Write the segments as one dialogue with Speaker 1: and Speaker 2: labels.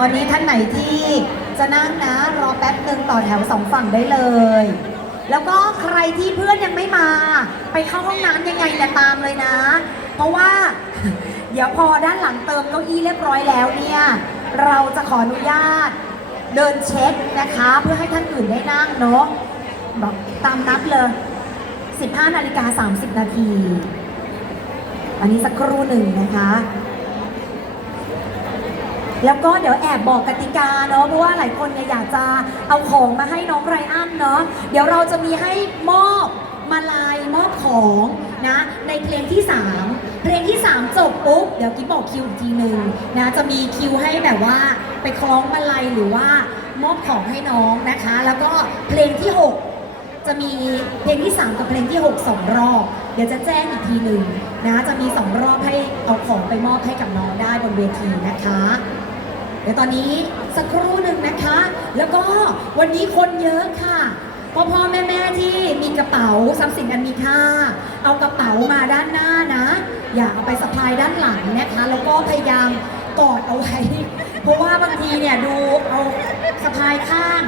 Speaker 1: ตอนนี้ท่านไหนที่จะนั่งนะรอแป๊บหนึ่งต่อแถวสองฝั่งได้เลย แล้วก็ใครที่เพื่อนยังไม่มา ไปเข้าห้องน้ำยังไงเนี่ยตามเลยนะ เพราะว่า เดี๋ยวพอด้านหลังเติมเก้าอี้เรียบร้อยแล้วเนี่ย เราจะขออนุญาตเดินเช็คนะคะ เพื่อให้ท่านอื่นได้นั่งเนาะบอกตามนัดเลย 15นาฬิกา30 นาที อันนี้สักครู่หนึ่งนะคะ แล้วก็เดี๋ยวแอบบอกกติกาเนาะเพราะว่าหลายคนเนี่ยอยากจะเอาของมาให้น้องไรอันเนาะเดี๋ยวเราจะมีให้มอบมาลายมอบของนะในเพลงที่ 3 เพลงที่ 3 จบปุ๊บเดี๋ยวกิ๊บบอกคิวอีกทีหนึ่งนะจะมีคิวให้แบบว่าไปคล้องมาลัยหรือว่ามอบของให้น้องนะคะ แล้วก็เพลงที่ 6 จะมีเพลงที่ 3 กับเพลงที่ 6 2 รอบ เดี๋ยวจะแจ้งอีกทีหนึ่งนะจะมี 2 รอบให้เอาของไปมอบให้กับน้องได้บนเวทีนะคะ เดี๋ยวตอนนี้สักครู่หนึ่งนะคะ แล้วก็วันนี้คนเยอะค่ะพ่อพ่อแม่แม่ที่มีกระเป๋าทรัพย์สินอันมีค่า เอากระเป๋ามาด้านหน้านะ อย่าเอาไปสะพายด้านหลังนะคะ แล้วก็พยายามกอดเอาไว้ เพราะว่าบางทีเนี่ยดูเอาสะพายข้าง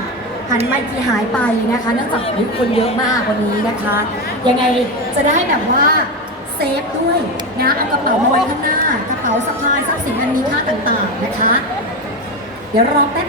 Speaker 1: หันมาอีกทีหายไปนะคะเนื่องจากอุ๊ยคนเยอะมากวันนี้นะคะ ยังไงจะได้แบบว่าเซฟด้วยนะ ดี๋ยวรอแป๊บ